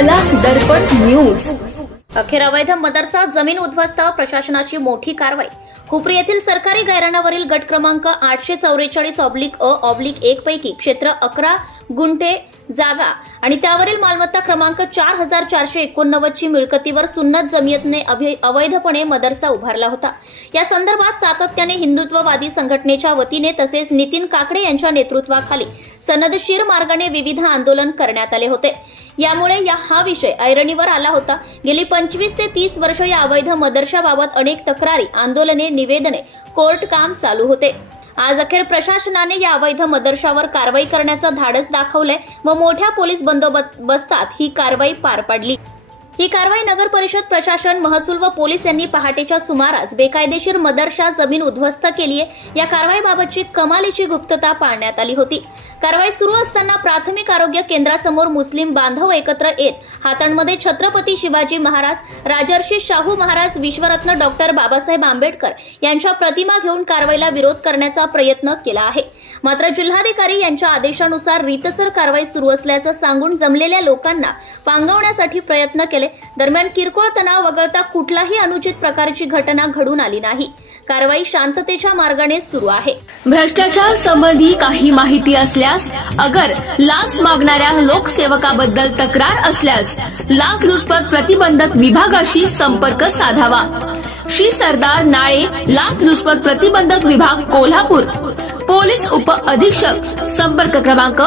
कला दर्पण न्यूज अखेर अवैध मदरसा जमीन उद्ध्वस्त प्रशासनाची मोठी कारवाई. हुपरी येथील सरकारी गायरानावरील गट क्रमांक आठशे चौवेचाळीस ऑब्लिक अ ऑब्लिक एक पैकी क्षेत्र अकरा गुंठे जागा आणि त्यावरील मालमत्ता क्रमांक चार हजार चारशे एकोणनव्वदची मिळकतीवर सुन्नत जमियतने अवैधपणे मदरसा उभारला होता. या संदर्भात सातत्याने हिंदुत्ववादी संघटनेच्या वतीने तसेच नितीन काकडे यांच्या नेतृत्वाखाली सनदशीर मार्गाने विविध आंदोलन करण्यात आले होते. यामुळे या हा विषय ऐरणीवर आला होता. गेली पंचवीस ते तीस वर्ष या अवैध मदरशाबाबत अनेक तक्रारी आंदोलने निवेदने कोर्ट काम चालू होते. आज अखेर प्रशासनाने या अवैध मदरशावर कारवाई करण्याचं धाडस दाखवलंय व मोठ्या पोलीस बंदोबस्तात ही कारवाई पार पाडली. ही कारवाई नगर परिषद प्रशासन महसूल व पोलीस यांनी पहाटेच्या सुमारास बेकायदेशीर मदरशा जमीन उद्ध्वस्त केली आहे. या कारवाईबाबतची कमालीची गुप्तता पाळण्यात आली होती. कारवाई सुरू असताना प्राथमिक आरोग्य केंद्रासमोर मुस्लिम बांधव एकत्र येत हातांमध्ये छत्रपती शिवाजी महाराज राजर्षी शाहू महाराज विश्वरत्न डॉक्टर बाबासाहेब आंबेडकर यांच्या प्रतिमा घेऊन कारवाईला विरोध करण्याचा प्रयत्न केला आहे. मात्र जिल्हाधिकारी यांच्या आदेशानुसार रीतसर कारवाई सुरू असल्याचं सांगून जमलेल्या लोकांना पांगवण्यासाठी प्रयत्न केले. दरम्यान किरकोळ तणाव वगळता कुठलाही अनुचित प्रकारची घटना घडून आली नाही. कारवाई शांततेच्या मार्गाने सुरू आहे. भ्रष्टाचार संबंधी काही माहिती असल्यास अगर लाच मागणाऱ्या लोकसेवकाबद्दल तक्रार असल्यास लाच लुचपत प्रतिबंधक विभागाशी संपर्क साधावा. श्री सरदार नाळे लाच लुचपत प्रतिबंधक विभाग कोल्हापूर. पोलीस उप अधीक्षक संपर्क क्रमांक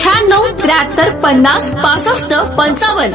शहाण्णव त्र्याहत्तर पन्नास पासष्ट पंचावन्न.